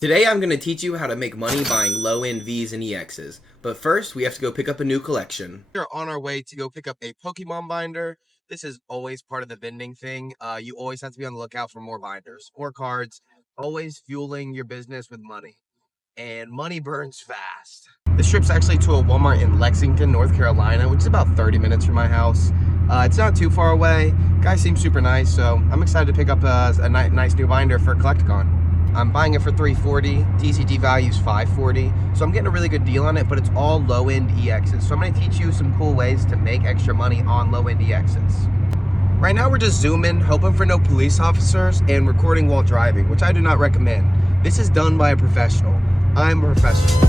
Today I'm going to teach you how to make money buying low-end Vs and EXs. But first, we have to go pick up a new collection. We're on our way to go pick up a Pokemon binder. This is always part of the vending thing. You always have to be on the lookout for more binders, more cards, always fueling your business with money. And money burns fast. This trip's actually to a Walmart in Lexington, North Carolina, which is about 30 minutes from my house. It's not too far away. Guy seems super nice, so I'm excited to pick up a nice new binder for Collecticon. I'm buying it for $340, TCG value's $540, so I'm getting a really good deal on it, but it's all low-end EXs. So I'm going to teach you some cool ways to make extra money on low-end EXs. Right now we're just zooming, hoping for no police officers, and recording while driving, which I do not recommend. This is done by a professional. I'm a professional.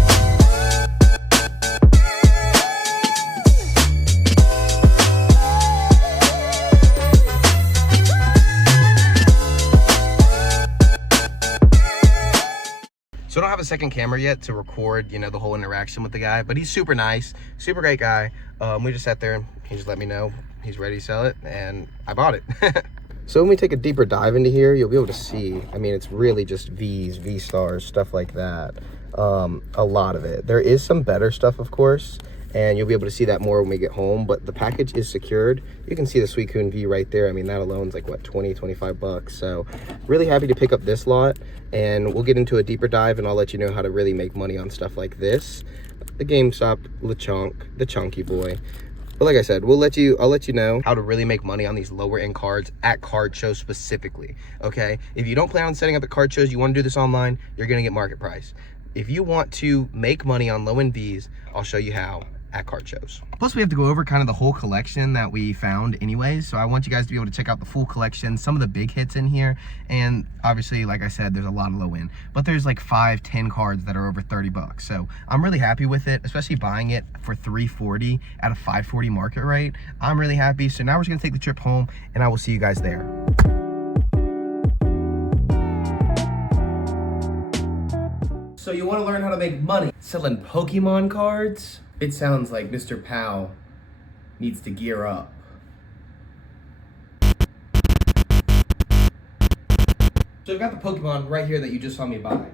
So I don't have a second camera yet to record, the whole interaction with the guy, but he's super nice, super great guy. We just sat there and he just let me know he's ready to sell it, and I bought it. So when we take a deeper dive into here, you'll be able to see, it's really just Vs, V-stars, stuff like that. A lot of it. There is some better stuff, of course, and you'll be able to see that more when we get home, but the package is secured. You can see the Suicune V right there. That alone's like, what, 20, 25 bucks. So really happy to pick up this lot, and we'll get into a deeper dive, and I'll let you know how to really make money on stuff like this. The GameStop LeChonk, the chunky boy. But like I said, I'll let you know how to really make money on these lower end cards at card shows specifically, okay? If you don't plan on setting up at card shows, you want to do this online, you're gonna get market price. If you want to make money on low end Vs, I'll show you how at card shows. Plus we have to go over kind of the whole collection that we found anyways, so I want you guys to be able to check out the full collection, some of the big hits in here, and obviously, like I said, there's a lot of low end, but there's like 5-10 cards that are over 30 bucks. So I'm really happy with it, especially buying it for $340 at a $540 market rate. I'm really happy. So now we're just gonna take the trip home, and I will see you guys there. So you want to learn how to make money selling Pokemon cards? It sounds like Mr. Pow needs to gear up. So I've got the Pokemon right here that you just saw me buy.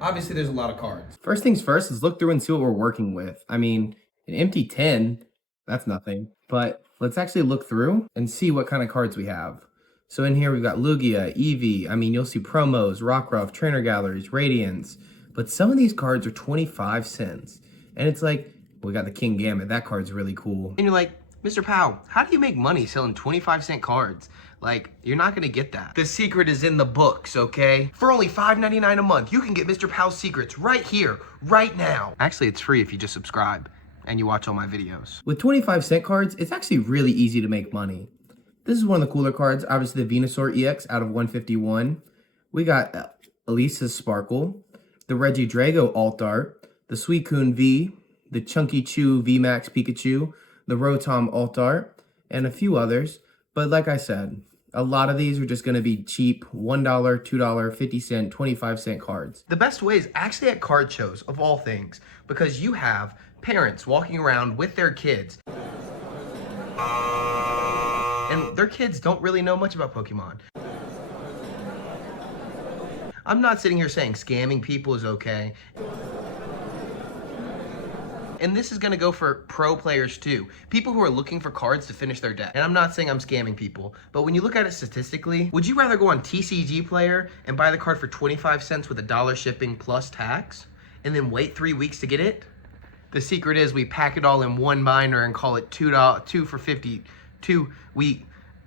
Obviously there's a lot of cards. First things first is look through and see what we're working with. An empty 10, that's nothing. But let's actually look through and see what kind of cards we have. So in here we've got Lugia, Eevee, you'll see promos, Rockruff, Trainer Galleries, Radiance. But some of these cards are 25 cents. And it's like, we got the King Gambit. That card's really cool. And you're like, Mr. Pow, how do you make money selling 25-cent cards? Like, you're not gonna get that. The secret is in the books, okay? For only $5.99 a month, you can get Mr. Pow's secrets right here, right now. Actually, it's free if you just subscribe and you watch all my videos. With 25-cent cards, it's actually really easy to make money. This is one of the cooler cards. Obviously, the Venusaur EX out of 151. We got Elisa's Sparkle, the Regidrago Alt Art, the Suicune V, the Chunky Chew VMAX Pikachu, the Rotom Alt Art, and a few others. But like I said, a lot of these are just going to be cheap $1, $2, 50 cent, 25-cent cards. The best way is actually at card shows, of all things, because you have parents walking around with their kids. And their kids don't really know much about Pokemon. I'm not sitting here saying scamming people is okay. And this is gonna go for pro players too. People who are looking for cards to finish their deck. And I'm not saying I'm scamming people, but when you look at it statistically, would you rather go on TCG Player and buy the card for 25 cents with $1 shipping plus tax, and then wait 3 weeks to get it? The secret is we pack it all in one binder and call it $2 for 50. We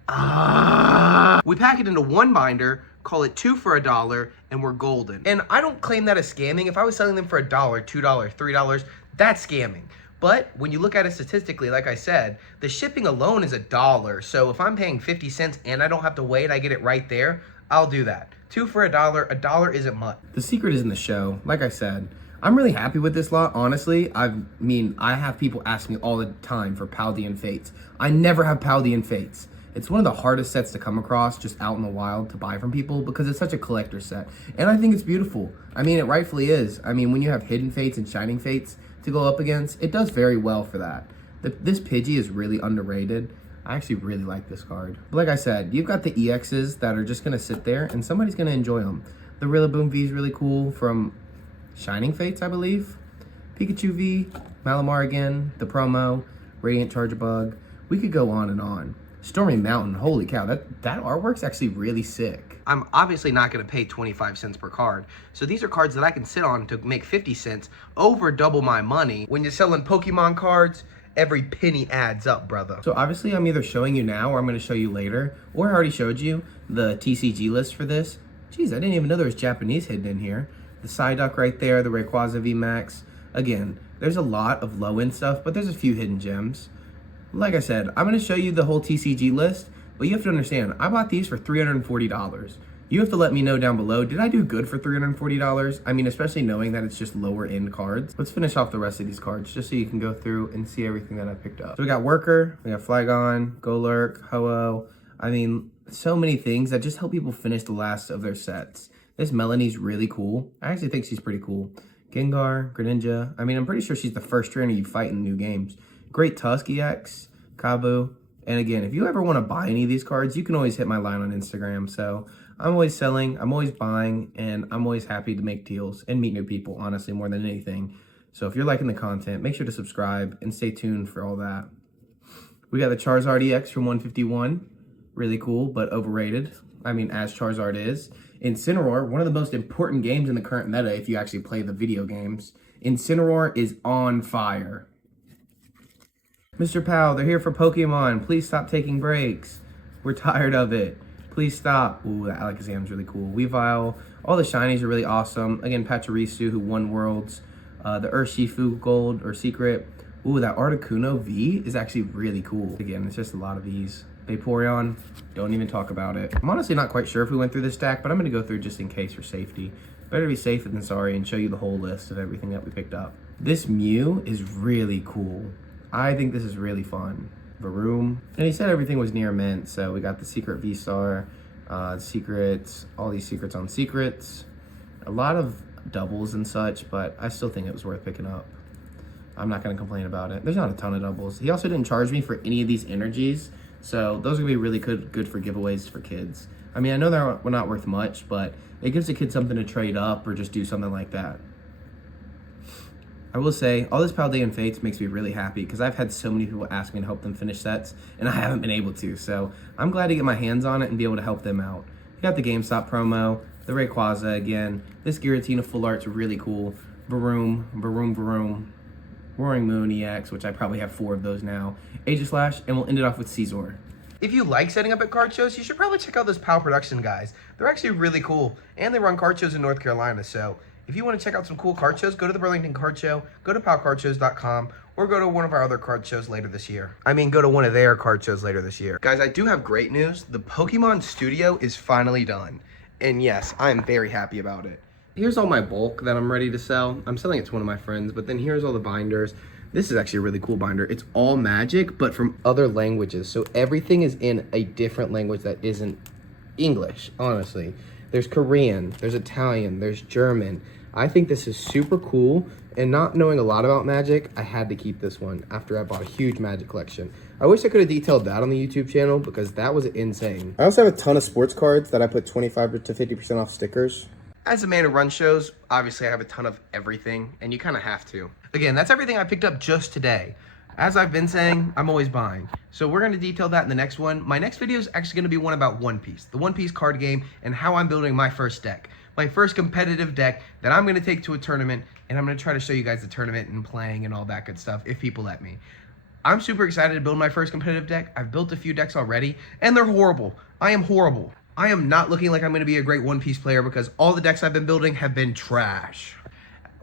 pack it into one binder, call it 2 for $1, and we're golden. And I don't claim that as scamming. If I was selling them for $1, $2, $3, that's scamming. But when you look at it statistically, like I said, the shipping alone is $1. So if I'm paying 50 cents and I don't have to wait, I get it right there, I'll do that. 2 for $1 isn't much. The secret is in the show. Like I said, I'm really happy with this lot, honestly. I have people ask me all the time for Paldean Fates. I never have Paldean Fates. It's one of the hardest sets to come across just out in the wild to buy from people because it's such a collector set. And I think it's beautiful. It rightfully is. When you have Hidden Fates and Shining Fates to go up against, it does very well for that. This Pidgey is really underrated. I actually really like this card. But like I said, you've got the EXs that are just going to sit there and somebody's going to enjoy them. The Rillaboom V is really cool from Shining Fates, I believe. Pikachu V, Malamar again, the promo, Radiant Chargebug. We could go on and on. Stormy Mountain, holy cow, that artwork's actually really sick. I'm obviously not gonna pay 25 cents per card. So these are cards that I can sit on to make 50 cents, over double my money. When you're selling Pokemon cards, every penny adds up, brother. So obviously I'm either showing you now or I'm gonna show you later, or I already showed you the TCG list for this. Jeez, I didn't even know there was Japanese hidden in here. The Psyduck right there, the Rayquaza VMAX. Again, there's a lot of low-end stuff, but there's a few hidden gems. Like I said, I'm going to show you the whole TCG list, but you have to understand, I bought these for $340. You have to let me know down below, did I do good for $340? I mean, especially knowing that it's just lower end cards. Let's finish off the rest of these cards, just so you can go through and see everything that I picked up. So we got Worker, we got Flygon, Golurk, Ho-Oh. I mean, so many things that just help people finish the last of their sets. This Melanie's really cool. I actually think she's pretty cool. Gengar, Greninja. I mean, I'm pretty sure she's the first trainer you fight in new games. Great Tusk EX, Kabu. And again, if you ever want to buy any of these cards, you can always hit my line on Instagram. So I'm always selling, I'm always buying, and I'm always happy to make deals and meet new people, honestly, more than anything. So if you're liking the content, make sure to subscribe and stay tuned for all that. We got the Charizard EX from 151. Really cool, but overrated. I mean, as Charizard is. Incineroar, one of the most important games in the current meta if you actually play the video games. Incineroar is on fire. Mr. Powell, they're here for Pokemon. Please stop taking breaks. We're tired of it. Please stop. Ooh, that Alakazam's really cool. Weavile, all the shinies are really awesome. Again, Pachirisu, who won Worlds. The Urshifu Gold or Secret. Ooh, that Articuno V is actually really cool. Again, it's just a lot of these. Vaporeon, don't even talk about it. I'm honestly not quite sure if we went through this stack, but I'm going to go through just in case for safety. Better be safe than sorry and show you the whole list of everything that we picked up. This Mew is really cool. I think this is really fun. Varoom. And he said everything was near mint, so we got the Secret V-Star, secrets, all these secrets on secrets. A lot of doubles and such, but I still think it was worth picking up. I'm not going to complain about it. There's not a ton of doubles. He also didn't charge me for any of these energies. So those are going to be really good for giveaways for kids. I mean, I know they're not worth much, but it gives a kid something to trade up or just do something like that. I will say, all this Paldean Fates makes me really happy because I've had so many people ask me to help them finish sets, and I haven't been able to. So I'm glad to get my hands on it and be able to help them out. You got the GameStop promo, the Rayquaza again. This Giratina full art's really cool. Varoom. Roaring Moon EX, which I probably have 4 of those now. Aegislash, and we'll end it off with Caesar. If you like setting up at card shows, you should probably check out those PAL Production guys. They're actually really cool, and they run card shows in North Carolina, so if you want to check out some cool card shows, go to the Burlington Card Show, go to palcardshows.com, or go to one of our other card shows later this year. I mean, go to one of their card shows later this year. Guys, I do have great news. The Pokemon Studio is finally done, and yes, I'm very happy about it. Here's all my bulk that I'm ready to sell. I'm selling it to one of my friends, but then here's all the binders. This is actually a really cool binder. It's all magic, but from other languages. So everything is in a different language that isn't English, honestly. There's Korean, there's Italian, there's German. I think this is super cool, and not knowing a lot about magic, I had to keep this one after I bought a huge magic collection. I wish I could have detailed that on the YouTube channel because that was insane. I also have a ton of sports cards that I put 25 to 50% off stickers. As a man who runs shows, obviously I have a ton of everything, and you kind of have to. Again, that's everything I picked up just today. As I've been saying, I'm always buying. So we're going to detail that in the next one. My next video is actually going to be one about One Piece, the One Piece card game, and how I'm building my first deck. My first competitive deck that I'm going to take to a tournament, and I'm going to try to show you guys the tournament and playing and all that good stuff, if people let me. I'm super excited to build my first competitive deck. I've built a few decks already, and they're horrible. I am horrible. I am not looking like I'm going to be a great One Piece player because all the decks I've been building have been trash.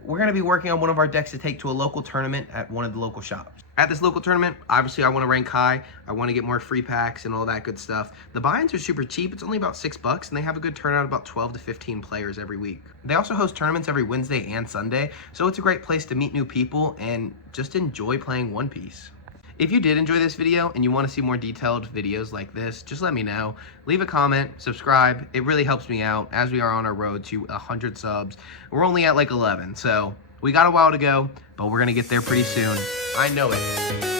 We're going to be working on one of our decks to take to a local tournament at one of the local shops. At this local tournament, obviously I want to rank high. I want to get more free packs and all that good stuff. The buy-ins are super cheap. It's only about $6, and they have a good turnout, about 12 to 15 players every week. They also host tournaments every Wednesday and Sunday, so it's a great place to meet new people and just enjoy playing One Piece. If you did enjoy this video and you want to see more detailed videos like this, just let me know. Leave a comment, subscribe. It really helps me out as we are on our road to 100 subs. We're only at like 11, so we got a while to go, but we're going to get there pretty soon. I know it.